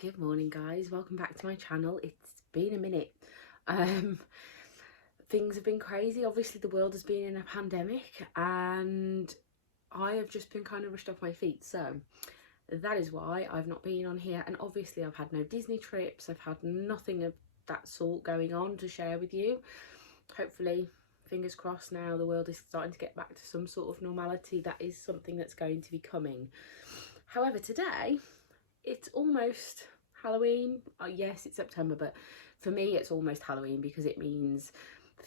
Good morning, guys. Welcome back to my channel. It's been a minute. Um, things have been crazy. Obviously, the world has been in a pandemic and I have just been kind of rushed off my feet. So that is why I've not been on here. And obviously, I've had no Disney trips. I've had nothing of that sort going on to share with you. Hopefully, fingers crossed, now the world is starting to get back to some sort of normality. That is something that's going to be coming. However, today, it's almost Halloween. Yes, it's September, but for me it's almost Halloween because it means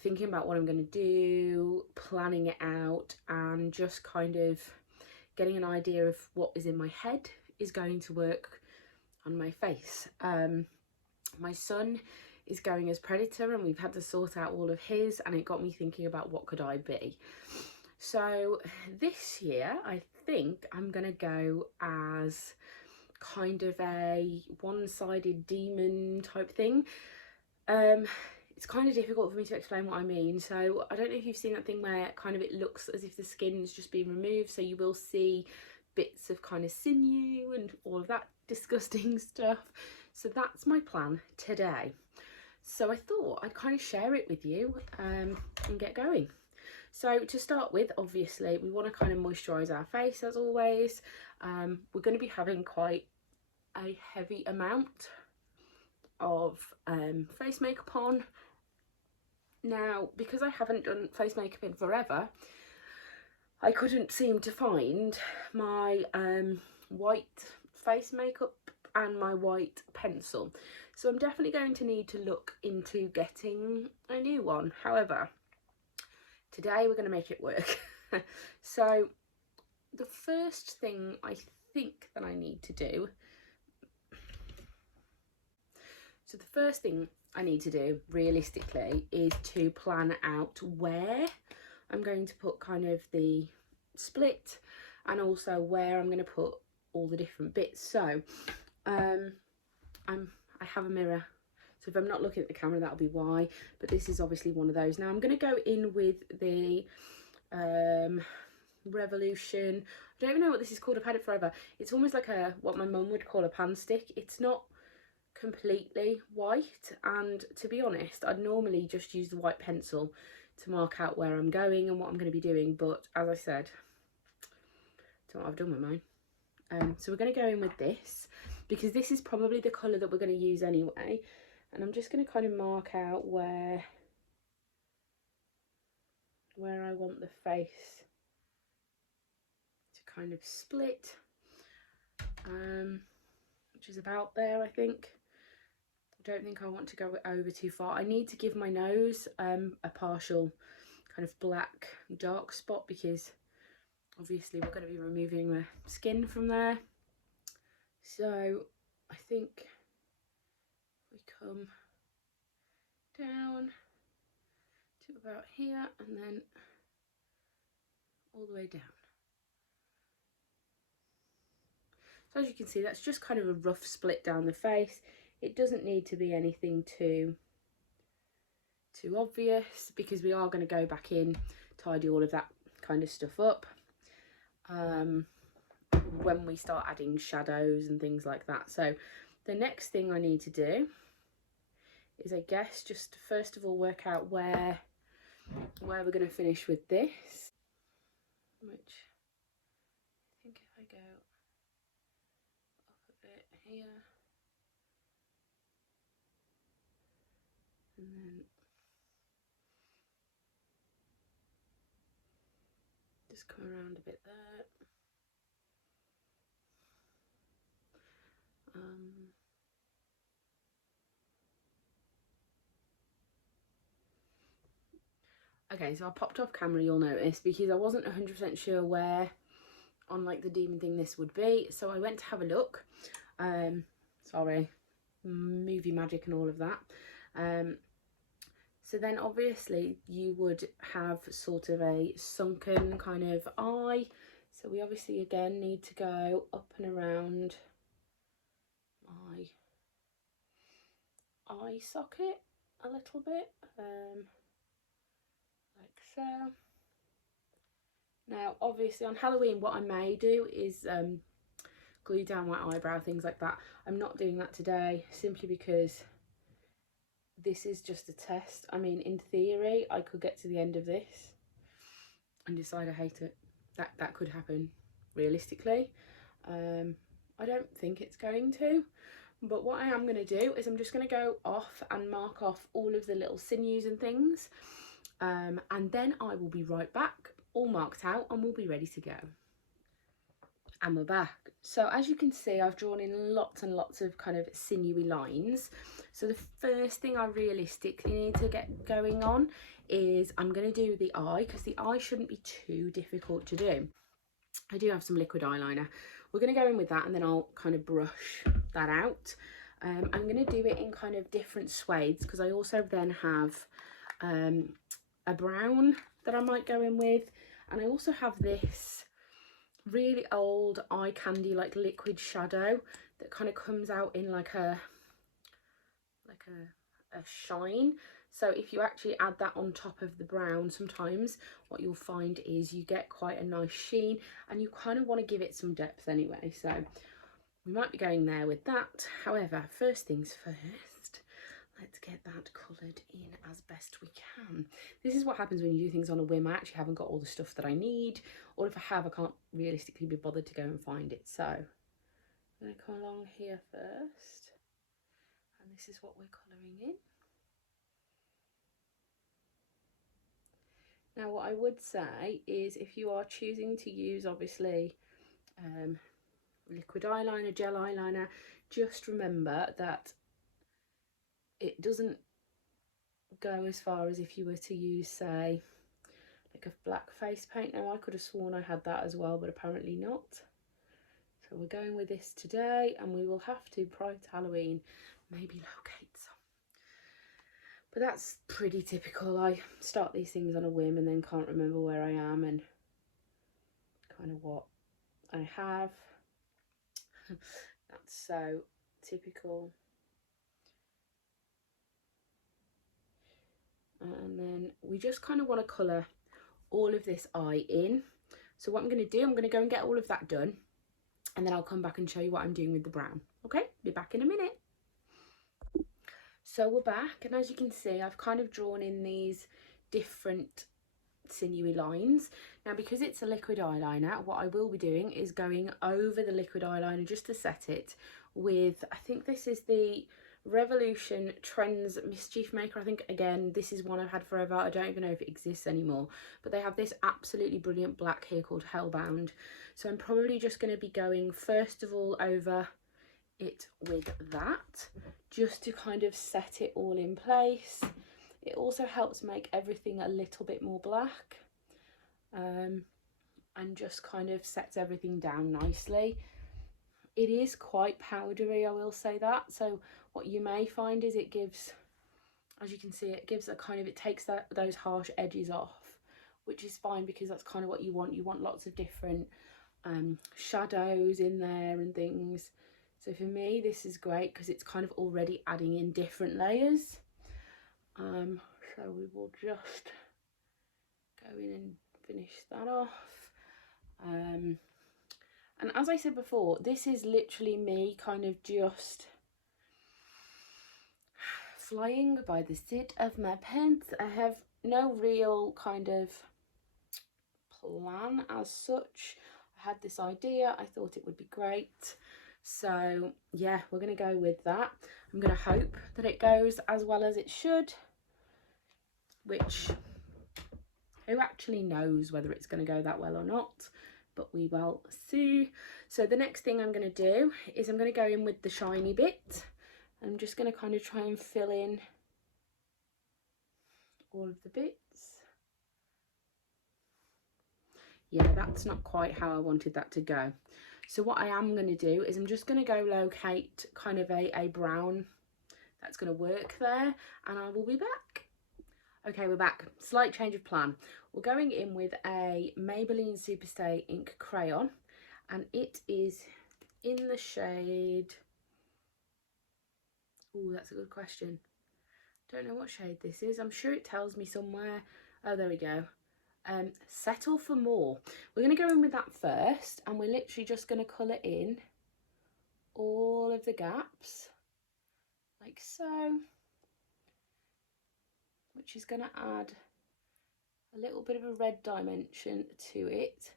thinking about what I'm going to do, planning it out, and just kind of getting an idea of what is in my head is going to work on my face. My son is going as Predator and we've had to sort out all of his, and it got me thinking about what could I be. So this year I think I'm going to go as kind of a one-sided demon type thing. It's kind of difficult for me to explain what I mean. So I don't know if you've seen that thing where kind of it looks as if the skin's just been removed, so you will see bits of kind of sinew and all of that disgusting stuff. So that's my plan today. So I thought I'd kind of share it with you and get going. So to start with, obviously we want to kind of moisturise our face as always. We're going to be having quite a heavy amount of face makeup on. Now, because I haven't done face makeup in forever, I couldn't seem to find my white face makeup and my white pencil. So I'm definitely going to need to look into getting a new one. However, today we're going to make it work. So the first thing I think that I need to do, realistically is to plan out where I'm going to put kind of the split and also where I'm going to put all the different bits. So I have a mirror, so if I'm not looking at the camera that'll be why, but this is obviously one of those. Now I'm going to go in with the Revolution. I don't even know what this is called. I've had it forever. It's almost like what my mum would call a pan stick. It's not completely white, and to be honest I'd normally just use the white pencil to mark out where I'm going and what I'm going to be doing, but as I said, I don't know what I've done with mine. So we're going to go in with this because this is probably the colour that we're going to use anyway, and I'm just going to kind of mark out where I want the face to kind of split, which is about there, I think. I don't think I want to go over too far. I need to give my nose a partial kind of black dark spot because obviously we're going to be removing the skin from there. So I think we come down to about here and then all the way down. So as you can see, that's just kind of a rough split down the face. It doesn't need to be anything too obvious because we are going to go back in, tidy all of that kind of stuff up when we start adding shadows and things like that. So the next thing I need to do is, I guess, just first of all work out where we're going to finish with this, which I think if I go up a bit here and then just come around a bit there. Okay, so I popped off camera, you'll notice, because I wasn't 100% sure where on like the demon thing this would be, so I went to have a look. Sorry, movie magic and all of that. So then obviously you would have sort of a sunken kind of eye, so we obviously again need to go up and around my eye socket a little bit, like so. Now obviously on Halloween what I may do is glue down my eyebrow, things like that. I'm not doing that today simply because this is just a test. I mean, in theory, I could get to the end of this and decide I hate it. That could happen realistically. I don't think it's going to, but what I am going to do is I'm just going to go off and mark off all of the little sinews and things, and then I will be right back, all marked out, and we'll be ready to go. And we're back. So as you can see, I've drawn in lots and lots of kind of sinewy lines. So the first thing I realistically need to get going on is I'm going to do the eye, because the eye shouldn't be too difficult to do. I do have some liquid eyeliner. We're going to go in with that, and then I'll kind of brush that out. I'm going to do it in kind of different shades, because I also then have a brown that I might go in with, and I also have this really old eye candy like liquid shadow that kind of comes out in like a shine. So if you actually add that on top of the brown, sometimes what you'll find is you get quite a nice sheen, and you kind of want to give it some depth anyway, so we might be going there with that. However, first things first, let's get that coloured in as best we can. This is what happens when you do things on a whim. I actually haven't got all the stuff that I need, or if I have, I can't realistically be bothered to go and find it. So I'm going to come along here first, and this is what we're colouring in. Now what I would say is, if you are choosing to use obviously liquid eyeliner, gel eyeliner, just remember that it doesn't go as far as if you were to use, say, like a black face paint. Now I could have sworn I had that as well, but apparently not. So we're going with this today, and we will have to, prior to Halloween, maybe locate some. But that's pretty typical. I start these things on a whim and then can't remember where I am and kind of what I have. That's so typical. And then we just kind of want to colour all of this eye in. So what I'm going to do, I'm going to go and get all of that done, and then I'll come back and show you what I'm doing with the brown. Okay, be back in a minute. So we're back, and as you can see, I've kind of drawn in these different sinewy lines. Now because it's a liquid eyeliner, what I will be doing is going over the liquid eyeliner just to set it with, I think this is the Revolution Trends Mischief Maker. I think, again, this is one I've had forever. I don't even know if it exists anymore, but they have this absolutely brilliant black here called Hellbound. So I'm probably just going to be going first of all over it with that, just to kind of set it all in place. It also helps make everything a little bit more black, and just kind of sets everything down nicely. It is quite powdery, I will say that. So what you may find is it gives, as you can see, it gives a kind of, it takes those harsh edges off, which is fine because that's kind of what you want. You want lots of different shadows in there and things. So for me, this is great because it's kind of already adding in different layers. So we will just go in and finish that off. And as I said before, this is literally me kind of just flying by the seat of my pants. I have no real kind of plan as such. I had this idea, I thought it would be great. So yeah, we're going to go with that. I'm going to hope that it goes as well as it should, which, who actually knows whether it's going to go that well or not, but we will see. So the next thing I'm going to do is I'm going to go in with the shiny bit. I'm just going to kind of try and fill in all of the bits. Yeah, that's not quite how I wanted that to go. So what I am going to do is I'm just going to go locate kind of a brown that's going to work there, and I will be back. Okay, we're back. Slight change of plan. We're going in with a Maybelline Superstay ink crayon, and it is in the shade, oh, that's a good question. Don't know what shade this is. I'm sure it tells me somewhere. Oh, there we go. Settle for More. We're going to go in with that first, and we're literally just going to colour in all of the gaps like so, which is going to add a little bit of a red dimension to it.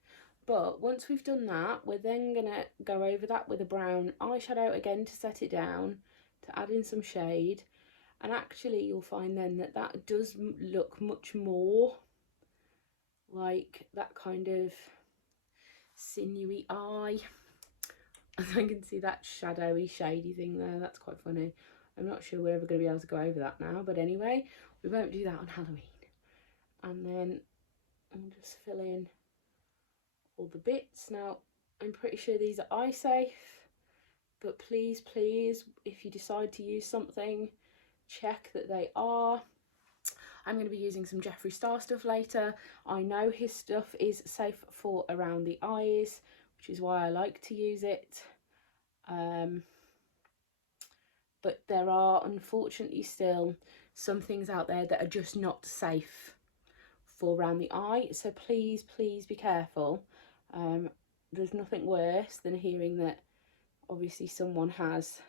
But once we've done that, we're then going to go over that with a brown eyeshadow again to set it down, to add in some shade. And actually you'll find then that that does look much more like that kind of sinewy eye. As I can see that shadowy shady thing there, that's quite funny. I'm not sure we're ever going to be able to go over that now, but anyway, we won't do that on Halloween. And then I'll just fill in all the bits. Now I'm pretty sure these are eye safe, but please if you decide to use something, check that they are. I'm going to be using some Jeffree Star stuff later. I know his stuff is safe for around the eyes, which is why I like to use it. But there are unfortunately still some things out there that are just not safe for around the eye. So please be careful. There's nothing worse than hearing that obviously someone has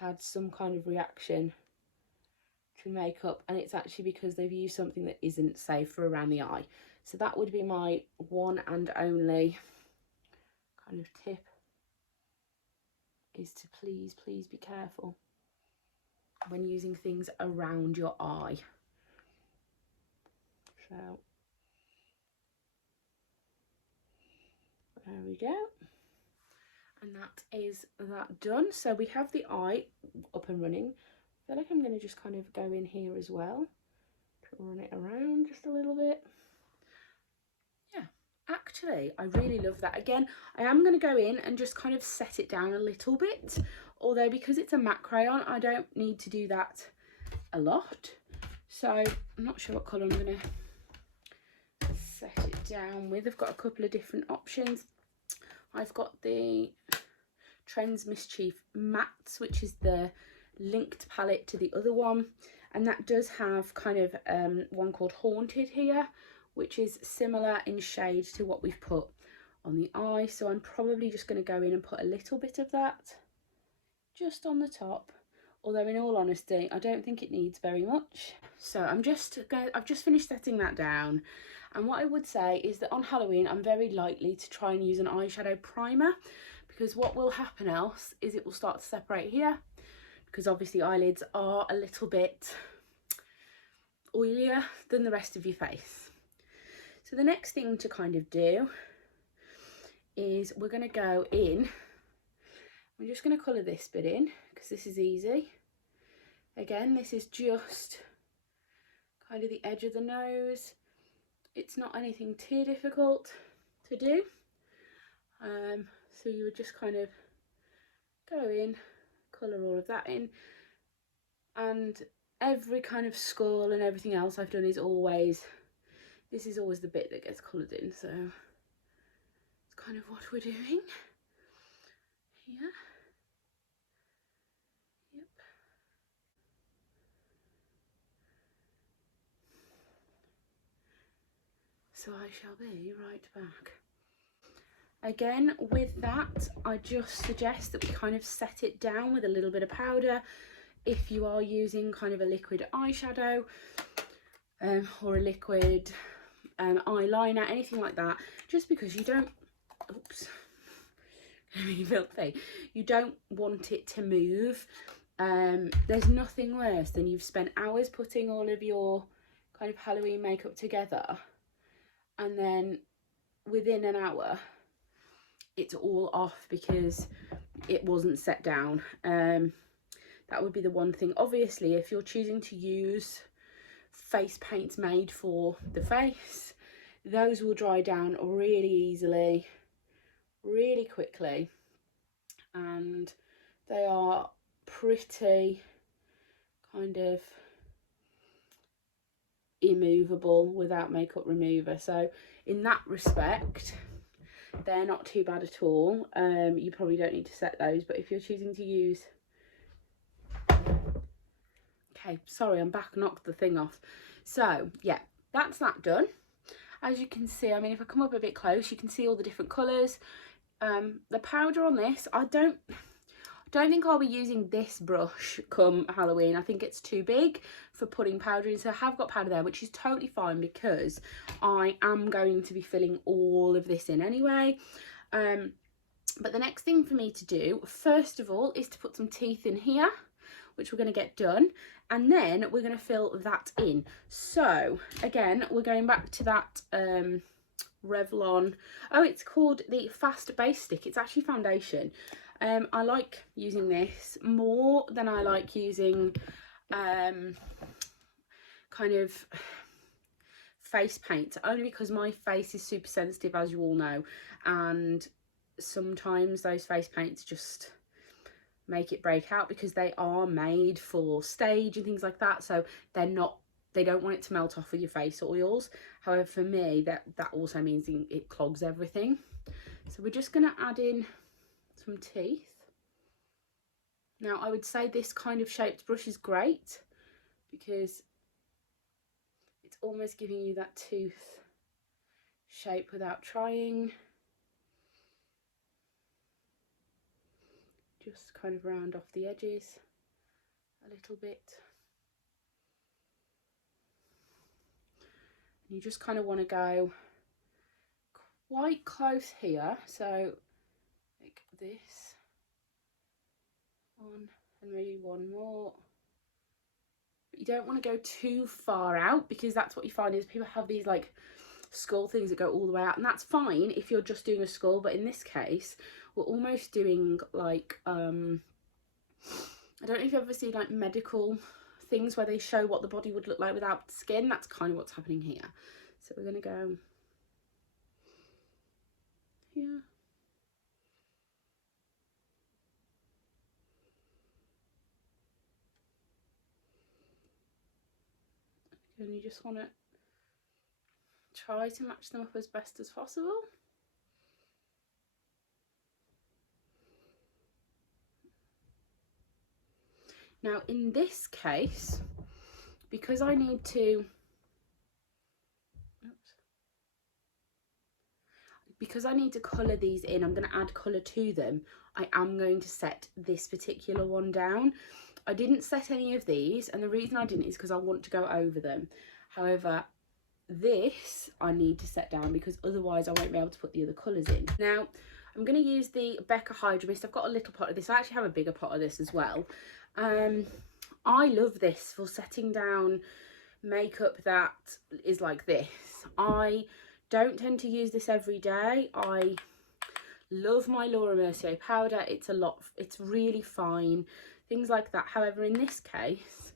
had some kind of reaction to makeup and it's actually because they've used something that isn't safe for around the eye. So that would be my one and only kind of tip, is to please be careful when using things around your eye. So there we go, and that is that done. So we have the eye up and running. I feel like I'm going to just kind of go in here as well to run it around just a little bit. Yeah, actually I really love that. Again, I am going to go in and just kind of set it down a little bit, although because it's a matte crayon I don't need to do that a lot. So I'm not sure what colour I'm going to set it down with. I've got a couple of different options. I've got the Trends Mischief Mattes, which is the linked palette to the other one, and that does have kind of one called Haunted here, which is similar in shade to what we've put on the eye. So I'm probably just going to go in and put a little bit of that just on the top, although in all honesty I don't think it needs very much. So I've just finished setting that down, and what I would say is that on Halloween I'm very likely to try and use an eyeshadow primer, because what will happen else is it will start to separate here, because obviously eyelids are a little bit oilier than the rest of your face. So the next thing to kind of do is we're going to go in, we're just going to colour this bit in because this is easy. Again, this is just kind of the edge of the nose. It's not anything too difficult to do. So you would just kind of go in, colour all of that in, and every kind of skull and everything else I've done is always, this is always the bit that gets coloured in, so it's kind of what we're doing here. Yep. So I shall be right back. Again, with that, I just suggest that we kind of set it down with a little bit of powder. If you are using kind of a liquid eyeshadow or a liquid eyeliner, anything like that, just because you don't, oops, filthy, you don't want it to move. There's nothing worse than you've spent hours putting all of your kind of Halloween makeup together, and then within an hour it's all off because it wasn't set down. That would be the one thing. Obviously, if you're choosing to use face paints made for the face, those will dry down really easily, really quickly, and they are pretty kind of immovable without makeup remover. So in that respect, they're not too bad at all. You probably don't need to set those, but if you're choosing to use, okay, sorry, I'm back, knocked the thing off. So yeah, that's that done. As you can see, I mean, if I come up a bit close, you can see all the different colours. The powder on this, I don't think I'll be using this brush come Halloween. I think it's too big for putting powder in, so I have got powder there, which is totally fine because I am going to be filling all of this in anyway. But the next thing for me to do, first of all, is to put some teeth in here, which we're going to get done, and then we're going to fill that in. So again, we're going back to that Revlon, oh, it's called the Fast Base Stick. It's actually foundation. I like using this more than I like using kind of face paint, only because my face is super sensitive, as you all know, and sometimes those face paints just make it break out because they are made for stage and things like that, so they don't want it to melt off with your face oils. However, for me, that also means it clogs everything. So we're just going to add in some teeth. Now, I would say this kind of shaped brush is great because it's almost giving you that tooth shape without trying. Just kind of round off the edges a little bit. You just kind of want to go quite close here, so like this one, and maybe one more. But you don't want to go too far out, because that's what you find is people have these like skull things that go all the way out, and that's fine if you're just doing a skull, but in this case we're almost doing like I don't know if you've ever seen like medical things where they show what the body would look like without skin. That's kind of what's happening here. So we're going to go here. And you just want to try to match them up as best as possible. Now in this case, because I need to colour these in, I'm going to add colour to them. I am going to set this particular one down. I didn't set any of these, and the reason I didn't is because I want to go over them. However, this I need to set down because otherwise I won't be able to put the other colours in. Now, I'm going to use the Becca Hydra Mist. I've got a little pot of this. I actually have a bigger pot of this as well. I love this for setting down makeup that is like this. I don't tend to use this every day. I love my Laura Mercier powder. It's really fine, things like that. However, in this case,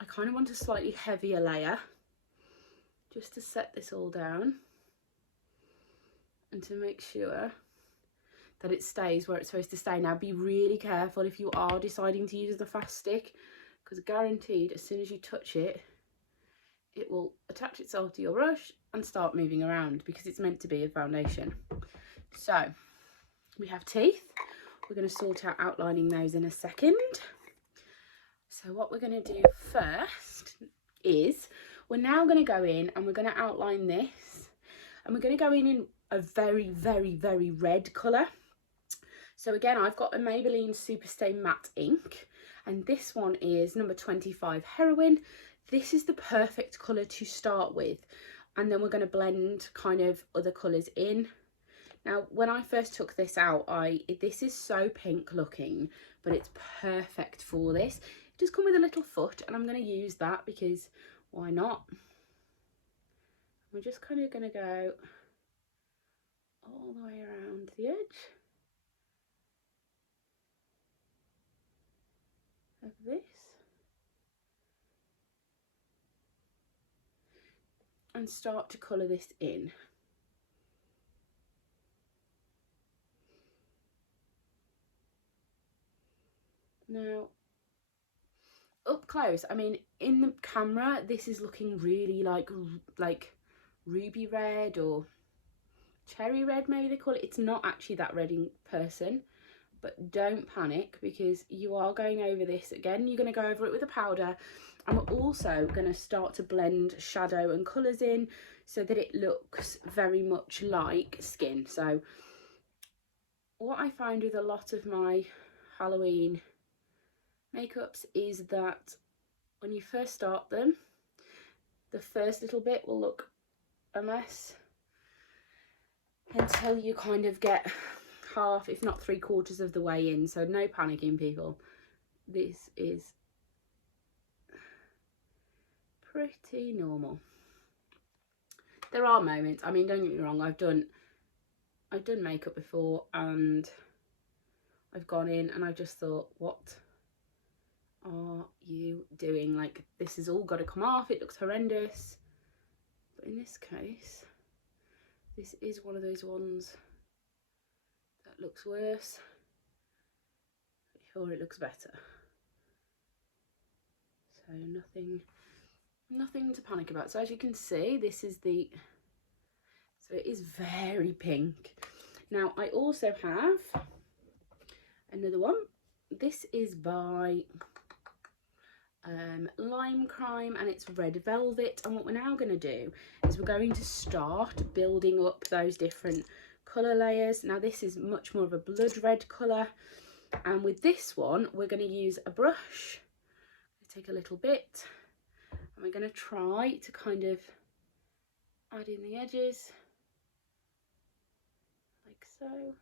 I kind of want a slightly heavier layer just to set this all down and to make sure that it stays where it's supposed to stay. Now, be really careful if you are deciding to use the fast stick, because guaranteed as soon as you touch it, it will attach itself to your brush and start moving around because it's meant to be a foundation. So we have teeth. We're going to sort out outlining those in a second. So what we're going to do first is we're now going to go in and we're going to outline this, and we're going to go in a very, very, very red colour. So again, I've got a Maybelline Superstay matte ink, and this one is number 25 Heroin. This is the perfect colour to start with, and then we're going to blend kind of other colours in. Now, when I first took this out, this is so pink looking, but it's perfect for this. It does come with a little foot, and I'm going to use that because why not? We're just kind of going to go all the way around the edge of this. And start to colour this in. Now, up close, I mean, in the camera, this is looking really like ruby red or cherry red, maybe they call it. It's not actually that red in person, but don't panic because you are going over this again. You're going to go over it with a powder, and we're also going to start to blend shadow and colours in so that it looks very much like skin. So what I find with a lot of my Halloween makeups is that when you first start them, the first little bit will look a mess until you kind of get half, if not 3/4 of the way in. So no panicking, people. This is pretty normal. There are moments, I mean, don't get me wrong, I've done makeup before and I've gone in and I just thought, what are you doing? Like, this has all got to come off, it looks horrendous. But in this case, this is one of those ones that looks worse before it looks better. So nothing to panic about. So as you can see, this is the, so it is very pink. Now I also have another one. This is by Lime Crime and it's Red Velvet, and what we're now going to do is we're going to start building up those different colour layers. Now this is much more of a blood red colour, and with this one we're going to use a brush. Take a little bit and we're going to try to kind of add in the edges like so.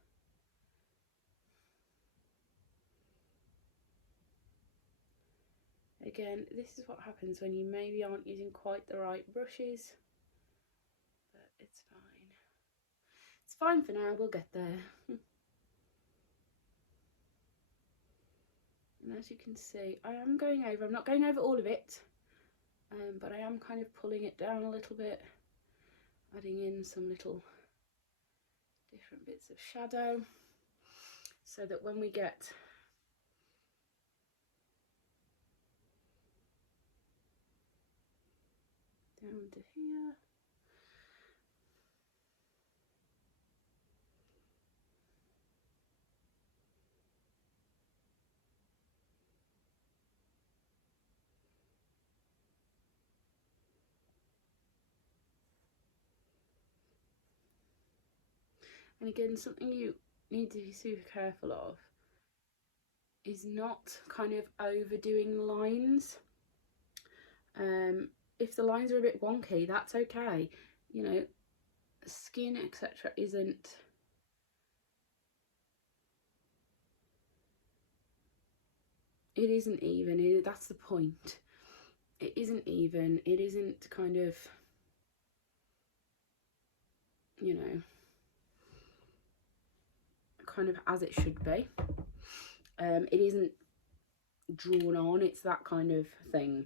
Again, this is what happens when you maybe aren't using quite the right brushes, but it's fine. It's fine for now, we'll get there. And as you can see, I am going over, I'm not going over all of it, but I am kind of pulling it down a little bit, adding in some little different bits of shadow, so that when we get down to here, and again, something you need to be super careful of is not kind of overdoing the lines. If the lines are a bit wonky, that's okay. You know, skin, etc. isn't even. That's the point. It isn't even. It isn't kind of, you know, kind of as it should be. It isn't drawn on. It's that kind of thing.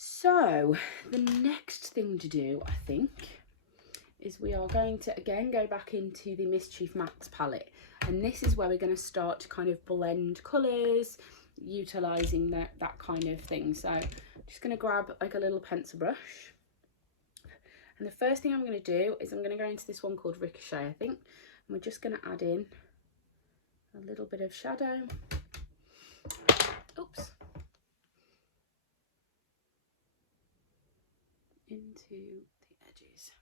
So the next thing to do, I think, is we are going to again go back into the Mischief Max palette, and this is where we're going to start to kind of blend colours, utilising that kind of thing. So I'm just going to grab like a little pencil brush, and the first thing I'm going to do is I'm going to go into this one called Ricochet, I think, and we're just going to add in a little bit of shadow. Oops. Into the edges.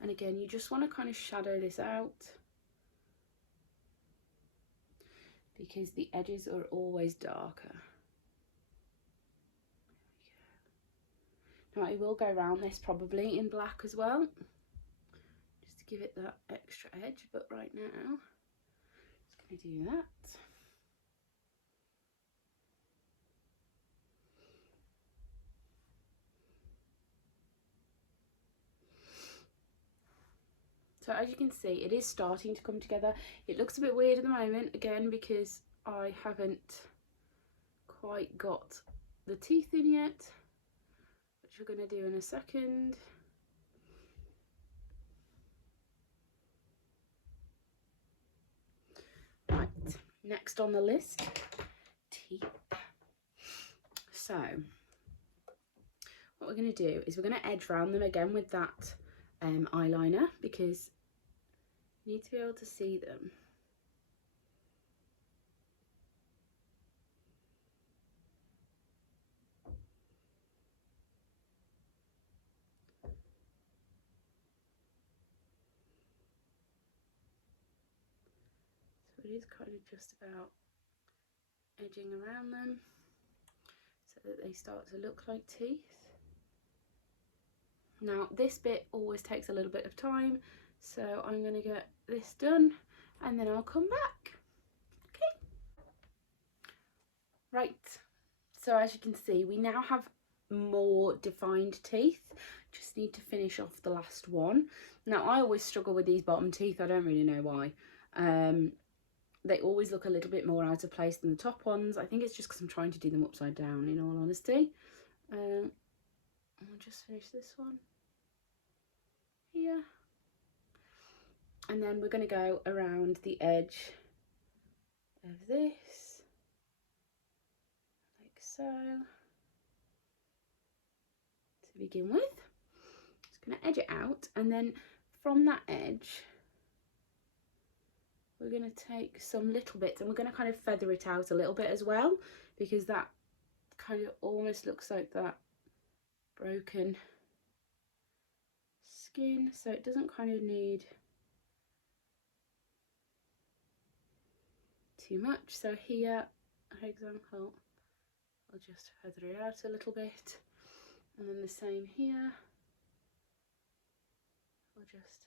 And again, you just want to kind of shadow this out, because the edges are always darker. Now I will go around this probably in black as well, just to give it that extra edge, but right now I'm just going to do that. So as you can see, it is starting to come together. It looks a bit weird at the moment, again, because I haven't quite got the teeth in yet, which we're going to do in a second. Right, next on the list, teeth. So what we're going to do is we're going to edge round them again with that eyeliner, because you need to be able to see them. it is kind of just about edging around them so that they start to look like teeth. Now this bit always takes a little bit of time, so I'm going to get this done and then I'll come back. Okay. Right, so as you can see, we now have more defined teeth. Just need to finish off the last one. Now I always struggle with these bottom teeth, I don't really know why. They always look a little bit more out of place than the top ones. I think it's just because I'm trying to do them upside down, in all honesty. I'll just finish this one here. And then we're going to go around the edge of this, like so, to begin with. Just going to edge it out, and then from that edge we're going to take some little bits and we're going to kind of feather it out a little bit as well, because that kind of almost looks like that broken skin, so it doesn't kind of need too much. So here, for example, I'll just feather it out a little bit, and then the same here. I'll just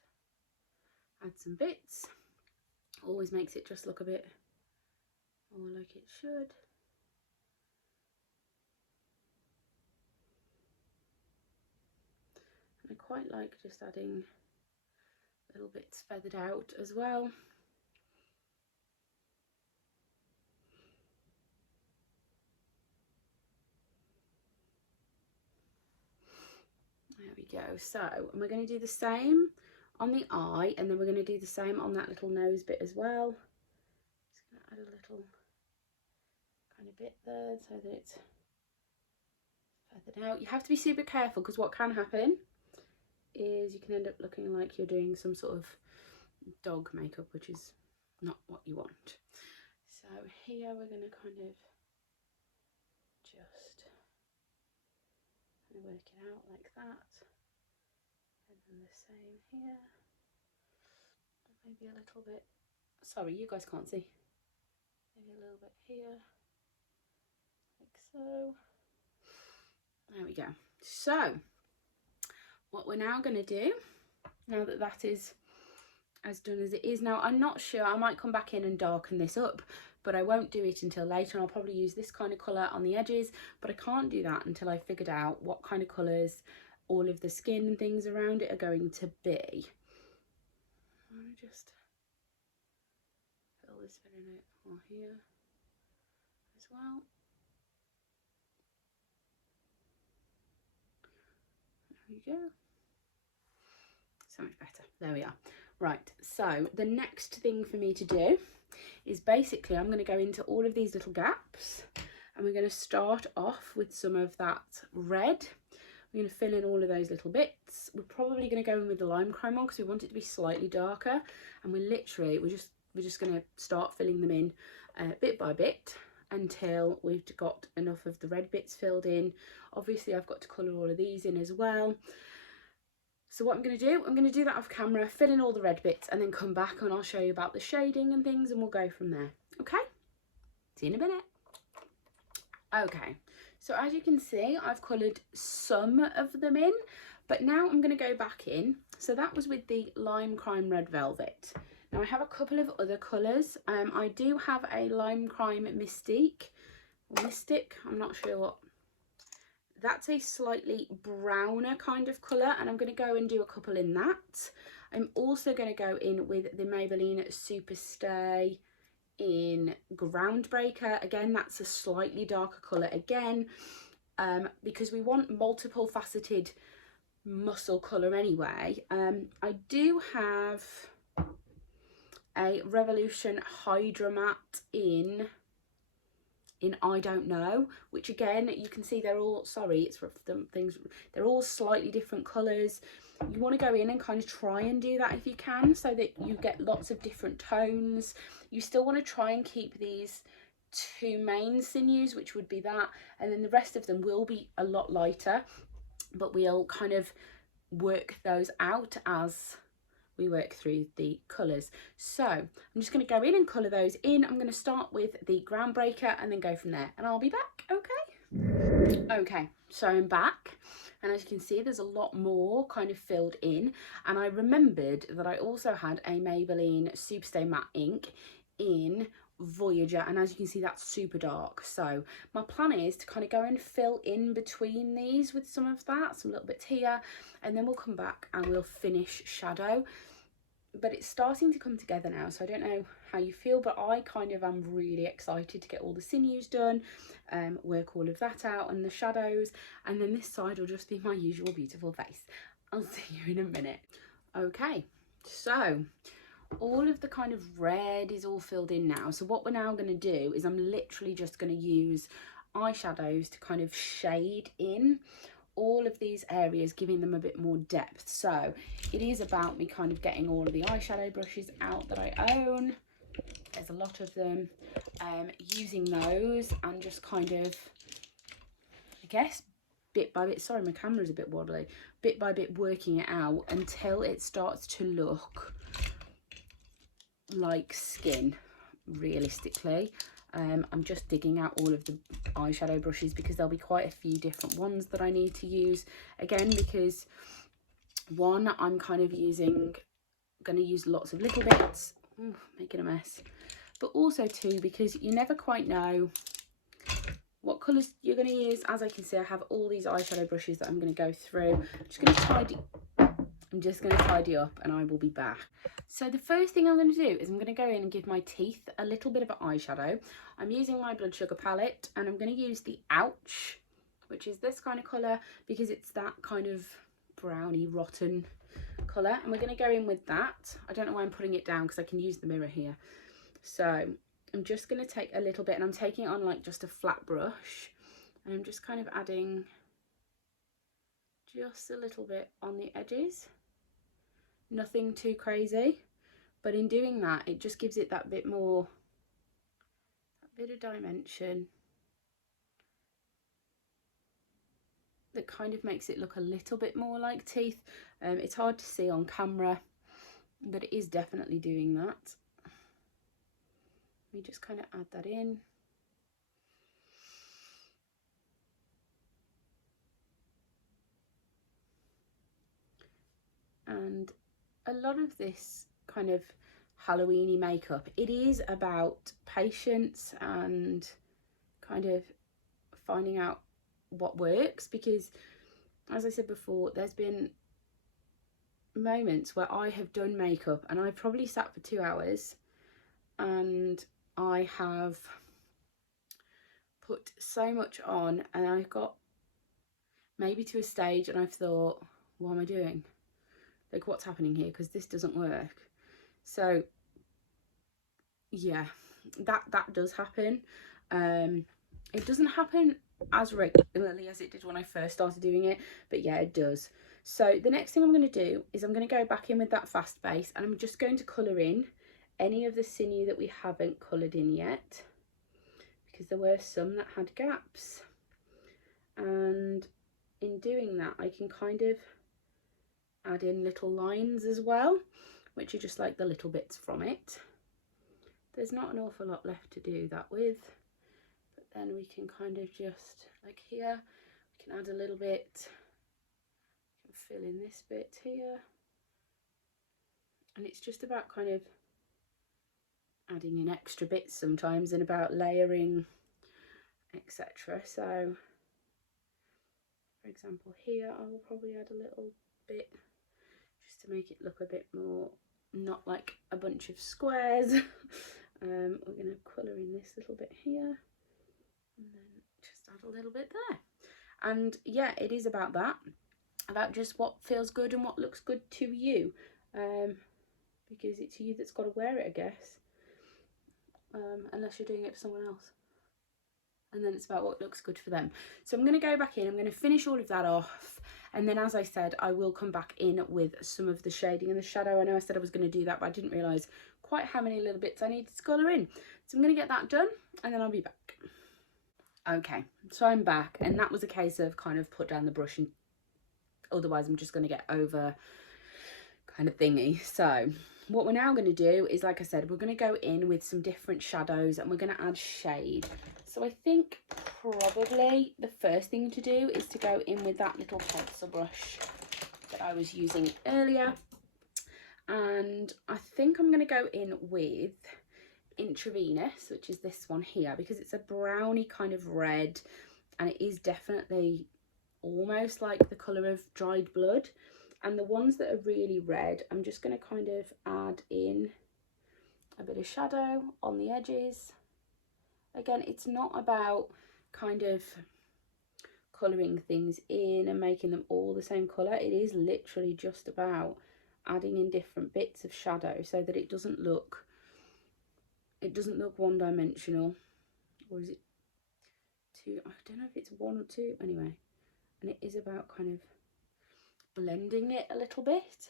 add some bits. Always makes it just look a bit more like it should. And I quite like just adding little bits feathered out as well. There we go. So, and we're going to do the same on the eye, and then we're going to do the same on that little nose bit as well. Just going to add a little kind of bit there so that it's feathered out. You have to be super careful, because what can happen is you can end up looking like you're doing some sort of dog makeup, which is not what you want. So here we're going to kind of just work it out like that, and then the same here, maybe a little bit, sorry you guys can't see, maybe a little bit here, like so. There we go. So what we're now going to do, now that that is as done as it is, now I'm not sure, I might come back in and darken this up, but I won't do it until later. I'll probably use this kind of colour on the edges, but I can't do that until I figured out what kind of colours all of the skin and things around it are going to be. I'm going to just fill this bit in it more here as well. There we go. So much better. There we are. Right, so the next thing for me to do is basically I'm going to go into all of these little gaps, and we're going to start off with some of that red. We're going to fill in all of those little bits. We're probably going to go in with the lime crime one because we want it to be slightly darker, and we're just going to start filling them in bit by bit until we've got enough of the red bits filled in. Obviously I've got to colour all of these in as well. So what I'm going to do that off camera, fill in all the red bits, and then come back and I'll show you about the shading and things, and we'll go from there. Okay? See you in a minute. Okay, so as you can see, I've coloured some of them in, but now I'm going to go back in. So that was with the Lime Crime Red Velvet. Now I have a couple of other colours. I do have a Lime Crime Mystic, I'm not sure what. That's a slightly browner kind of colour, and I'm going to go and do a couple in that. I'm also going to go in with the Maybelline Superstay in Groundbreaker. Again, that's a slightly darker colour again, because we want multiple faceted muscle colour anyway. I do have a Revolution Hydra matte in I Don't Know, which again you can see they're all, sorry it's rough, they're all slightly different colours. You want to go in and kind of try and do that if you can, so that you get lots of different tones. You still want to try and keep these two main sinews, which would be that, and then the rest of them will be a lot lighter, but we'll kind of work those out as we work through the colours. So I'm just going to go in and colour those in. I'm going to start with the Groundbreaker and then go from there, and I'll be back. Okay, so I'm back, and as you can see, there's a lot more kind of filled in, and I remembered that I also had a Maybelline Superstay matte ink in Voyager, and as you can see, that's super dark. So my plan is to kind of go and fill in between these with some of that, some little bits here, and then we'll come back and we'll finish shadow. But it's starting to come together now, so I don't know how you feel, but I kind of am really excited to get all the sinews done, work all of that out and the shadows, and then this side will just be my usual beautiful face. I'll see you in a minute. Okay, so all of the kind of red is all filled in now. So what we're now going to do is I'm literally just going to use eyeshadows to kind of shade in all of these areas, giving them a bit more depth. So it is about me kind of getting all of the eyeshadow brushes out that I own. There's a lot of them, using those and just kind of, I guess, bit by bit, sorry my camera's a bit wobbly, bit by bit working it out until it starts to look like skin, realistically. I'm just digging out all of the eyeshadow brushes because there'll be quite a few different ones that I need to use, again because one, I'm kind of going to use lots of little bits. Ooh, making a mess. But also two, because you never quite know what colours you're going to use. As I can see, I have all these eyeshadow brushes that I'm going to go through. I'm just going to tidy up and I will be back. So the first thing I'm going to do is I'm going to go in and give my teeth a little bit of an eyeshadow. I'm using my Blood Sugar palette, and I'm going to use the Ouch, which is this kind of colour, because it's that kind of browny, rotten colour. And we're going to go in with that. I don't know why I'm putting it down because I can use the mirror here. So I'm just going to take a little bit, and I'm taking it on like just a flat brush, and I'm just kind of adding just a little bit on the edges. Nothing too crazy, but in doing that, it just gives it that bit more, that bit of dimension that kind of makes it look a little bit more like teeth. It's hard to see on camera, but it is definitely doing that. We just kind of add that in. And a lot of this kind of Halloweeny makeup, it is about patience and kind of finding out what works, because as I said before, there's been moments where I have done makeup and I've probably sat for 2 hours and I have put so much on, and I've got maybe to a stage and I've thought, what am I doing? Like, what's happening here? Because this doesn't work. So yeah, that does happen. It doesn't happen as regularly as it did when I first started doing it, but yeah, it does. So the next thing I'm going to do is I'm going to go back in with that fast base, and I'm just going to colour in any of the sinew that we haven't coloured in yet, because there were some that had gaps, and in doing that I can kind of add in little lines as well, which are just like the little bits from it. There's not an awful lot left to do that with, but then we can kind of just, like here, we can add a little bit, we can fill in this bit here, and it's just about kind of adding in extra bits sometimes and about layering, etc. So for example here, I will probably add a little bit just to make it look a bit more, not like a bunch of squares. We're going to colour in this little bit here, and then just add a little bit there. And yeah, it is about that, about just what feels good and what looks good to you, because it's you that's got to wear it, I guess, unless you're doing it for someone else, and then it's about what looks good for them. So I'm going to go back in, I'm going to finish all of that off, and then as I said, I will come back in with some of the shading and the shadow. I know I said I was going to do that, but I didn't realise quite how many little bits I needed to colour in. So I'm going to get that done, and then I'll be back. Okay, so I'm back, and that was a case of kind of put down the brush, and otherwise I'm just going to get over kind of thingy. So what we're now going to do is, like I said, we're going to go in with some different shadows and we're going to add shade. So I think probably the first thing to do is to go in with that little pencil brush that I was using earlier. And I think I'm going to go in with Intravenous, which is this one here, because it's a browny kind of red and it is definitely almost like the colour of dried blood. And the ones that are really red, I'm just going to kind of add in a bit of shadow on the edges. Again, it's not about kind of colouring things in and making them all the same colour. It is literally just about adding in different bits of shadow so that it doesn't look one-dimensional. Or is it two? I don't know if it's one or two. Anyway, and it is about kind of blending it a little bit.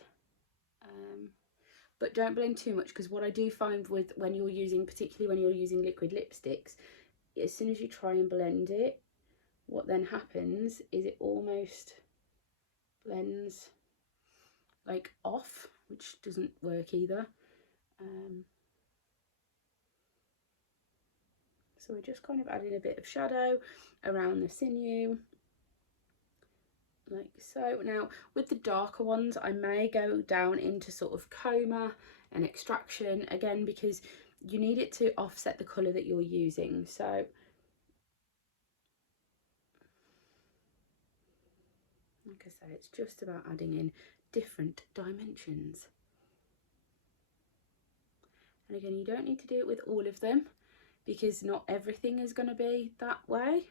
But don't blend too much, because what I do find with when you're using, particularly when you're using liquid lipsticks, as soon as you try and blend it, what then happens is it almost blends like off, which doesn't work either. So we're just kind of adding a bit of shadow around the sinew, like so. Now with the darker ones, I may go down into sort of coma and extraction again, because you need it to offset the colour that you're using. So like I say, it's just about adding in different dimensions. And again, you don't need to do it with all of them, because not everything is going to be that way.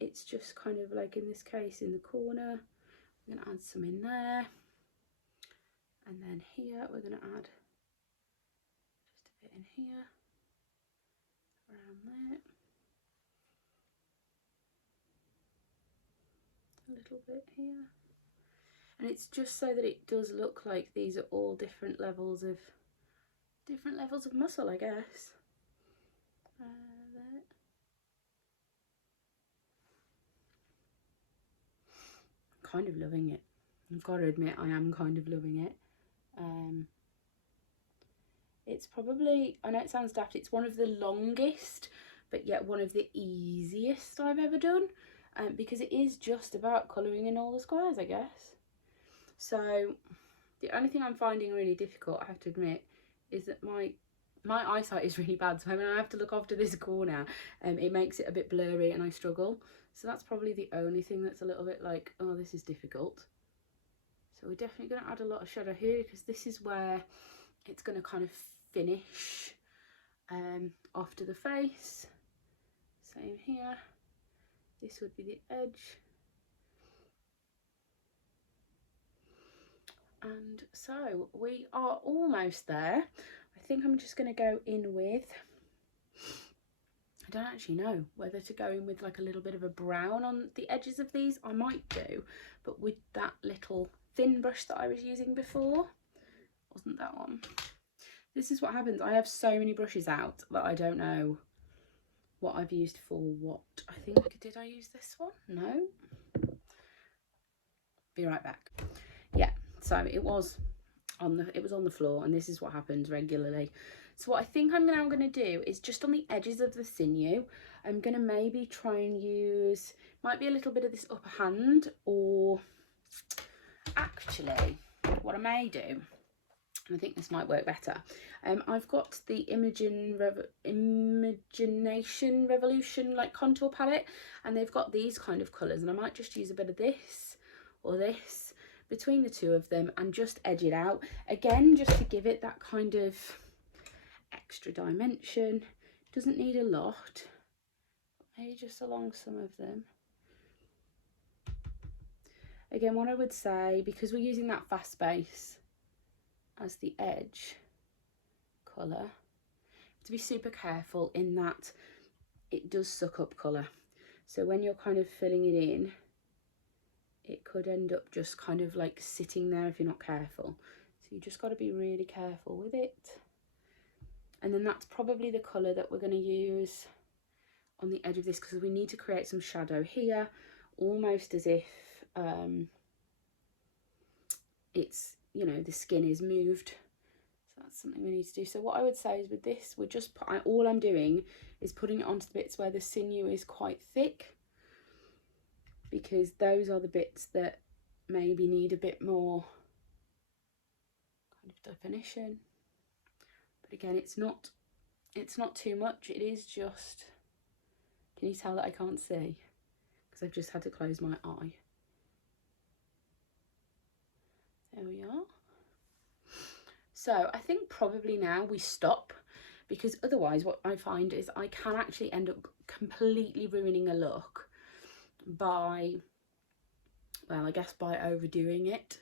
It's just kind of like in this case in the corner, I'm going to add some in there, and then here we're going to add just a bit in here, around there, a little bit here, and it's just so that it does look like these are all different levels of muscle, I guess. There. Kind of loving it. I've got to admit, I am kind of loving it. It's probably, I know it sounds daft, it's one of the longest, but yet one of the easiest I've ever done, because it is just about colouring in all the squares, I guess. So the only thing I'm finding really difficult, I have to admit, is that my eyesight is really bad. So when I have to look after this corner, it makes it a bit blurry and I struggle. So that's probably the only thing that's a little bit like, oh, this is difficult. So we're definitely going to add a lot of shadow here, because this is where it's going to kind of finish off to the face. Same here. This would be the edge. And so we are almost there. I think I'm just going to go in with, I don't actually know whether to go in with like a little bit of a brown on the edges of these. I might do, but with that little thin brush that I was using before, wasn't that one? This is what happens. I have so many brushes out that I don't know what I've used for what. I think, did I use this one? No. Be right back. Yeah, so it was on the floor, and this is what happens regularly. So what I think I'm now going to do is just on the edges of the sinew, I'm going to maybe try and use, might be a little bit of this upper hand, or actually what I may do, I think this might work better. I've got the Imagination Revolution like contour palette, and they've got these kind of colours, and I might just use a bit of this or this between the two of them and just edge it out again, just to give it that kind of extra dimension. Doesn't need a lot, maybe just along some of them. Again, what I would say, because we're using that fast base as the edge colour, to be super careful in that it does suck up colour. So when you're kind of filling it in, it could end up just kind of like sitting there if you're not careful. So you just got to be really careful with it. And then that's probably the colour that we're going to use on the edge of this, because we need to create some shadow here, almost as if it's you know, the skin is moved. So that's something we need to do. So what I would say is with this, we're just all I'm doing is putting it onto the bits where the sinew is quite thick, because those are the bits that maybe need a bit more kind of definition. But again, it's not too much. It is just, can you tell that I can't see? Because I've just had to close my eye. There we are. So I think probably now we stop, because otherwise what I find is I can actually end up completely ruining a look by, well, I guess by overdoing it,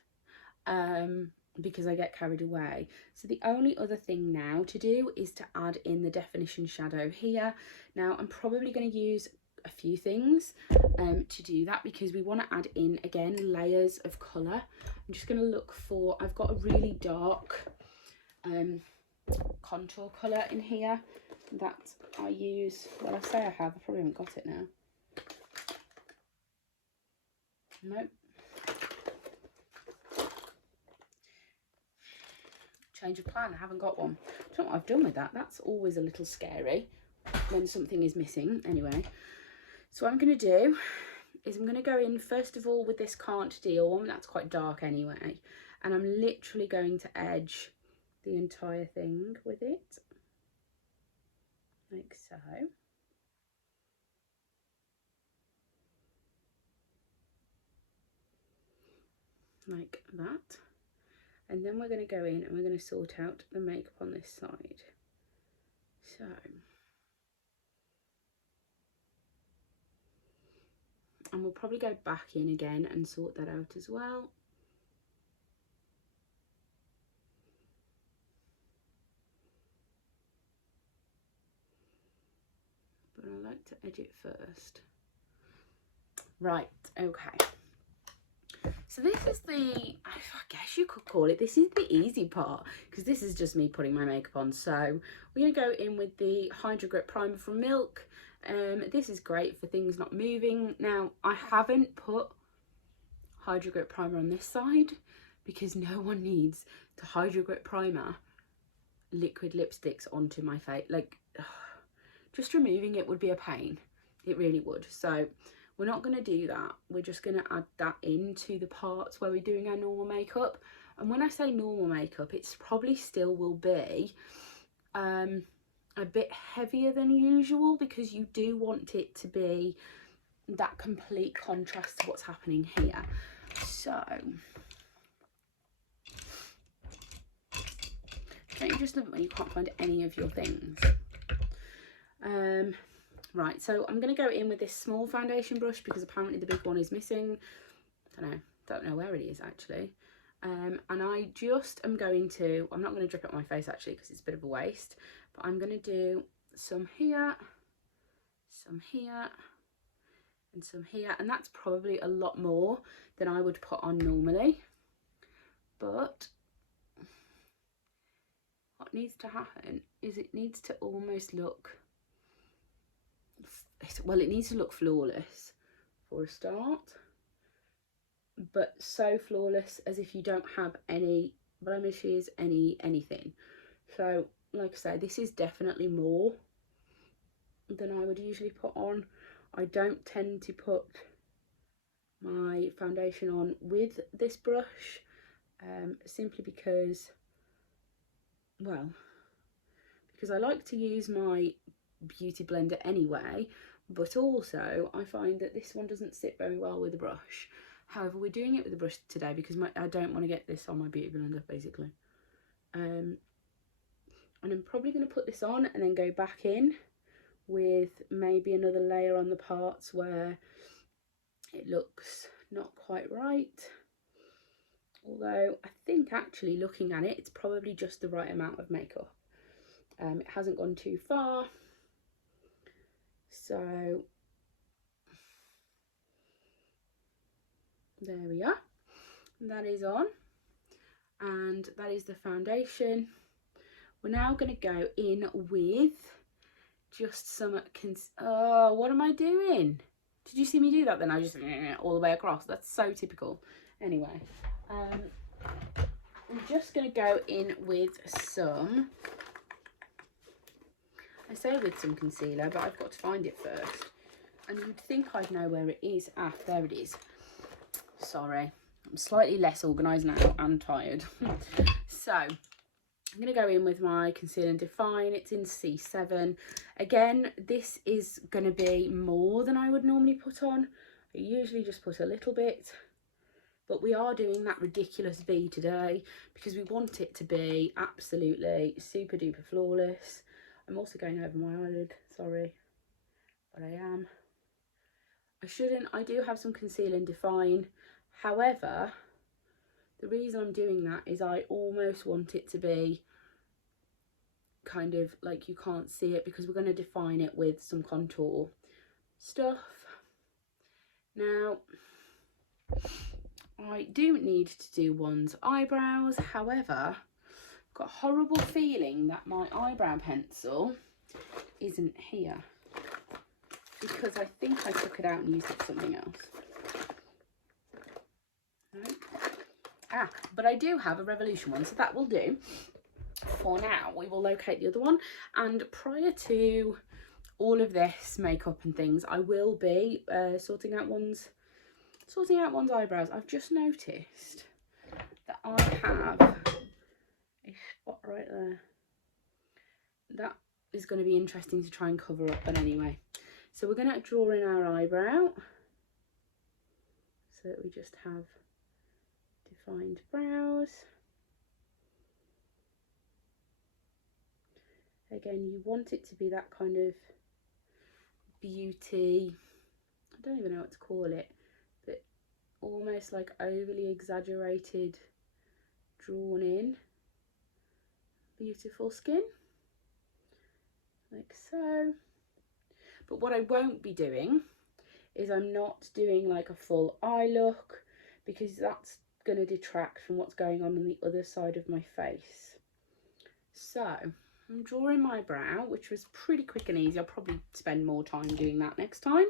because I get carried away. So the only other thing now to do is to add in the definition shadow here. Now I'm probably going to use a few things to do that, because we want to add in, again, layers of colour. I'm just going to look for, I've got a really dark contour colour in here that I use. Well, I say I have, I probably haven't got it now. Nope. Change of plan, I haven't got one. I don't know what I've done with that. That's always a little scary when something is missing. Anyway, so what I'm going to do is I'm going to go in first of all with this Can't Deal one. That's quite dark anyway, and I'm literally going to edge the entire thing with it, like so. Like that. And then we're going to go in and we're going to sort out the makeup on this side. So, and we'll probably go back in again and sort that out as well. But I like to edge it first. Right, okay. So this is the, I guess you could call it, this is the easy part, because this is just me putting my makeup on. So we're going to go in with the Hydra Grip Primer from Milk. This is great for things not moving. Now, I haven't put Hydra Grip Primer on this side, because no one needs to Hydra Grip Primer liquid lipsticks onto my face. Like, just removing it would be a pain. It really would. So we're not going to do that. We're just going to add that into the parts where we're doing our normal makeup. And when I say normal makeup, it's probably still will be a bit heavier than usual, because you do want it to be that complete contrast to what's happening here. So don't you just love it when you can't find any of your things? Right, so I'm going to go in with this small foundation brush, because apparently the big one is missing. Don't know where it is actually. And I just am going to, I'm not going to drip it on my face actually, because it's a bit of a waste, but I'm going to do some here, some here, and some here, and that's probably a lot more than I would put on normally. But what needs to happen is it needs to almost look, well, it needs to look flawless for a start, but so flawless as if you don't have any blemishes, anything. So like I say, this is definitely more than I would usually put on. I don't tend to put my foundation on with this brush, simply because, well, because I like to use my beauty blender anyway, but also I find that this one doesn't sit very well with the brush. However, we're doing it with the brush today because I don't want to get this on my beauty blender, basically. And I'm probably going to put this on and then go back in with maybe another layer on the parts where it looks not quite right. Although I think actually looking at it, it's probably just the right amount of makeup. It hasn't gone too far. So there we are. That is on. And that is the foundation. We're now going to go in with just some, oh, what am I doing? Did you see me do that then? I just all the way across. That's so typical. Anyway, I'm just going to go in with some, I say with some concealer, but I've got to find it first. And you'd think I'd know where it is. Ah, there it is. Sorry, I'm slightly less organised now and tired. So I'm going to go in with my Conceal and Define. It's in C7. Again, this is going to be more than I would normally put on. I usually just put a little bit. But we are doing that ridiculous V today because we want it to be absolutely super duper flawless. I'm also going over my eyelid, sorry, but I am. I shouldn't, I do have some Conceal and Define. However, the reason I'm doing that is I almost want it to be kind of like you can't see it because we're going to define it with some contour stuff. Now, I do need to do one's eyebrows. However, I've got a horrible feeling that my eyebrow pencil isn't here because I think I took it out and used it for something else. No. Ah, but I do have a Revolution one, so that will do. For now, we will locate the other one, and prior to all of this makeup and things, I will be sorting out one's eyebrows. I've just noticed that I have a spot right there. That is going to be interesting to try and cover up, but anyway. So we're going to draw in our eyebrow so that we just have defined brows. Again, you want it to be that kind of beauty, I don't even know what to call it, but almost like overly exaggerated, drawn in, beautiful skin, like so. But what I won't be doing is I'm not doing like a full eye look because that's going to detract from what's going on the other side of my face. So I'm drawing my brow, which was pretty quick and easy. I'll probably spend more time doing that next time.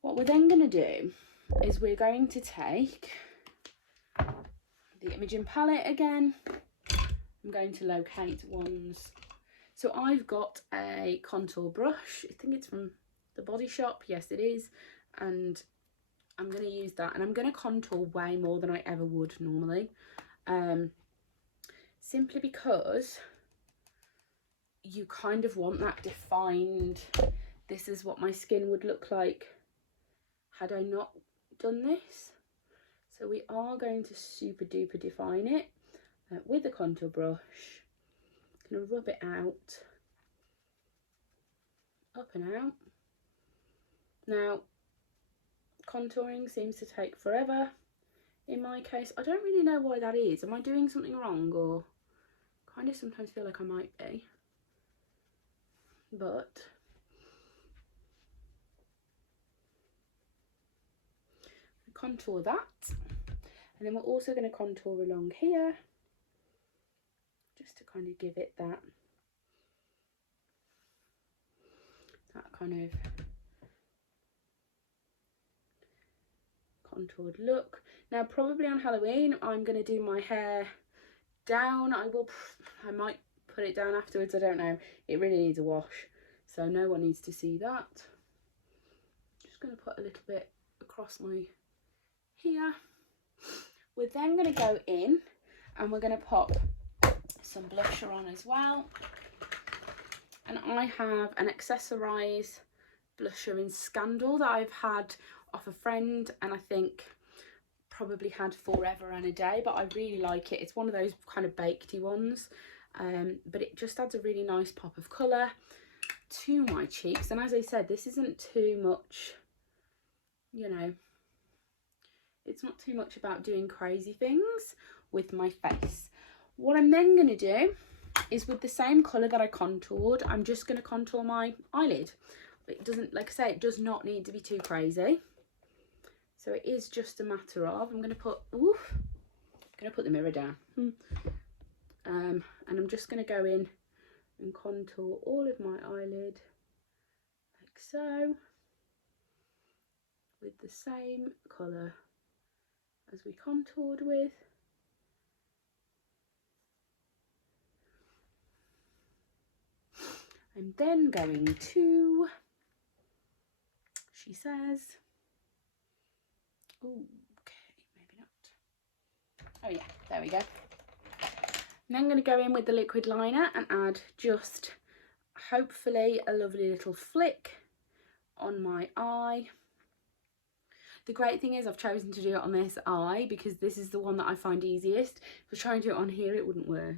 What we're then going to do is we're going to take the Imaging palette again. I'm going to locate ones. So I've got a contour brush. I think it's from the Body Shop. Yes, it is. And I'm going to use that. And I'm going to contour way more than I ever would normally. Simply because you kind of want that defined, this is what my skin would look like had I not done this. So we are going to super duper define it with the contour brush. Gonna rub it out, up and out. Now, contouring seems to take forever in my case. I don't really know why that is. Am I doing something wrong, or kind of sometimes feel like I might be, but contour that, and then we're also going to contour along here just to kind of give it that kind of contoured look. Now probably on Halloween I'm going to do my hair down. I might put it down afterwards, I don't know. It really needs a wash, so no one needs to see that. Just going to put a little bit across my here. We're then going to go in and we're going to pop some blusher on as well. And I have an Accessorize blusher in Scandal that I've had off a friend, and I think probably had forever and a day, but I really like it. It's one of those kind of bakedy ones, but it just adds a really nice pop of colour to my cheeks. And as I said, this isn't too much, you know, it's not too much about doing crazy things with my face. What I'm then going to do is, with the same colour that I contoured, I'm just going to contour my eyelid. It doesn't, like I say, it does not need to be too crazy. So it is just a matter of, I'm going to put the mirror down. And I'm just going to go in and contour all of my eyelid like so, with the same colour as we contoured with. I'm then going to, she says, oh, okay, maybe not. Oh yeah, there we go. And then I'm going to go in with the liquid liner and add just, hopefully, a lovely little flick on my eye. The great thing is I've chosen to do it on this eye because this is the one that I find easiest. If I try and do it on here, it wouldn't work.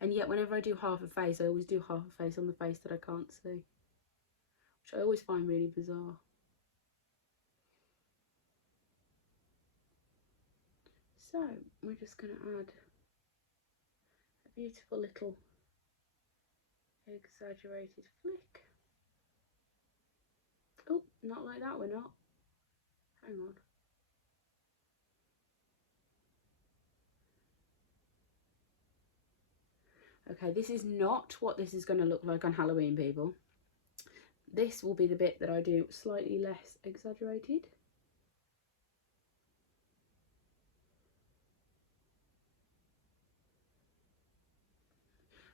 And yet whenever I do half a face, I always do half a face on the face that I can't see, which I always find really bizarre. So we're just going to add a beautiful little exaggerated flick. Oh, not like that, we're not. Hang on. Okay, this is not what this is going to look like on Halloween, people. This will be the bit that I do slightly less exaggerated.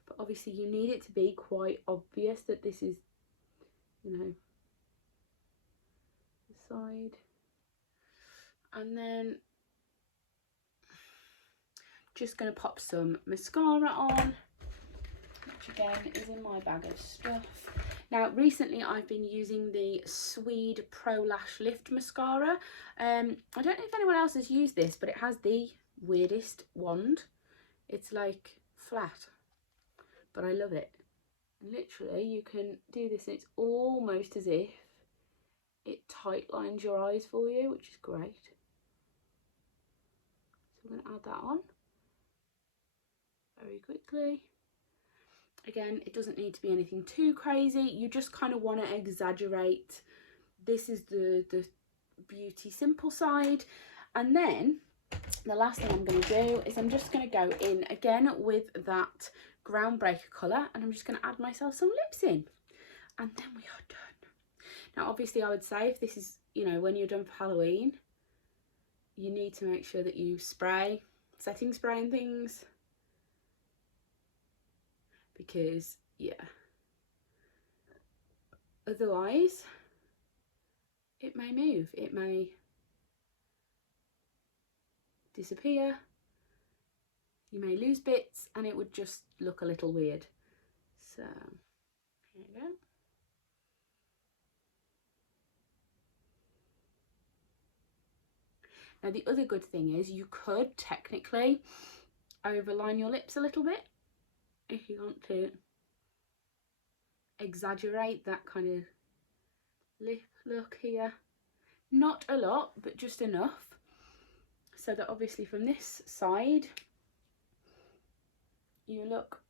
But obviously you need it to be quite obvious that this is, you know, the side. And then just going to pop some mascara on, which again is in my bag of stuff. Now recently I've been using the Swede Pro Lash Lift mascara. I don't know if anyone else has used this, but it has the weirdest wand. It's like flat, but I love it. Literally you can do this and it's almost as if it tight lines your eyes for you, which is great. So I'm going to add that on very quickly. Again, it doesn't need to be anything too crazy. You just kind of want to exaggerate. This is the beauty simple side. And then the last thing I'm going to do is I'm just going to go in again with that Groundbreaker colour, and I'm just going to add myself some lips in, and then we are done. Now obviously I would say, if this is, you know, when you're done for Halloween, you need to make sure that you spray, setting spray and things, because yeah, otherwise it may move, it may disappear, you may lose bits, and it would just look a little weird. So here we go. Now the other good thing is you could technically overline your lips a little bit if you want to exaggerate that kind of lip look here. Not a lot, but just enough, so that obviously from this side you look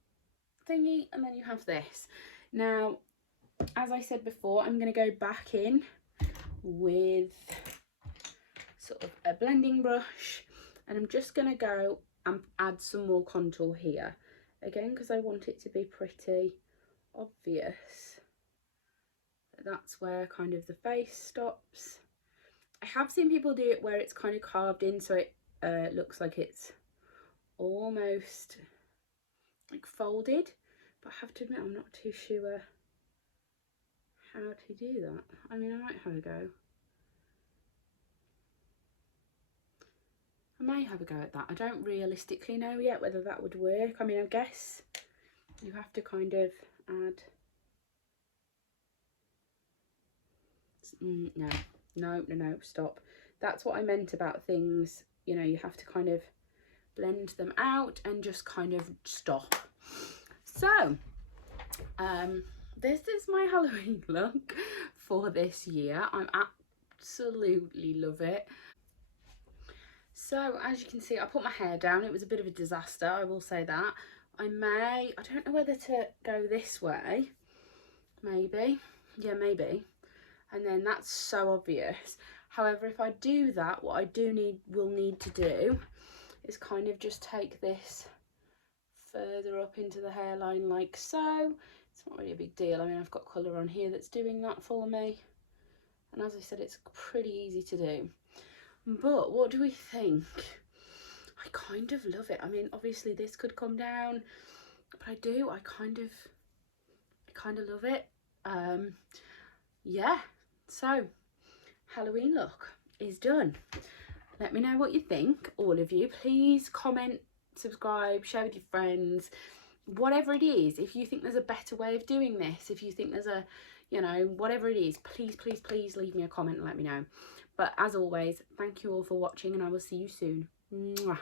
thingy, and then you have this. Now, as I said before, I'm going to go back in with sort of a blending brush, and I'm just going to go and add some more contour here, again because I want it to be pretty obvious. That's where kind of the face stops. I have seen people do it where it's kind of carved in, so it looks like it's almost like folded, but I have to admit I'm not too sure how to do that. I mean, I might have a go. I may have a go at that. I don't realistically know yet whether that would work. I mean, I guess you have to kind of add... No, stop. That's what I meant about things, you know, you have to kind of blend them out and just kind of stop. So, this is my Halloween look for this year. I absolutely love it. So, as you can see, I put my hair down. It was a bit of a disaster, I will say that. I don't know whether to go this way. Maybe. Yeah, maybe. And then that's so obvious. However, if I do that, what I will need to do is kind of just take this further up into the hairline like so. It's not really a big deal. I mean, I've got colour on here that's doing that for me. And as I said, it's pretty easy to do. But what do we think? I kind of love it. I mean, obviously this could come down. but I do. I kind of love it. Yeah, so Halloween look is done. Let me know what you think, all of you. Please comment, subscribe, share with your friends, whatever it is. If you think there's a better way of doing this, if you think there's a, you know, whatever it is, please, please, please leave me a comment and let me know. But as always, thank you all for watching, and I will see you soon. Mwah.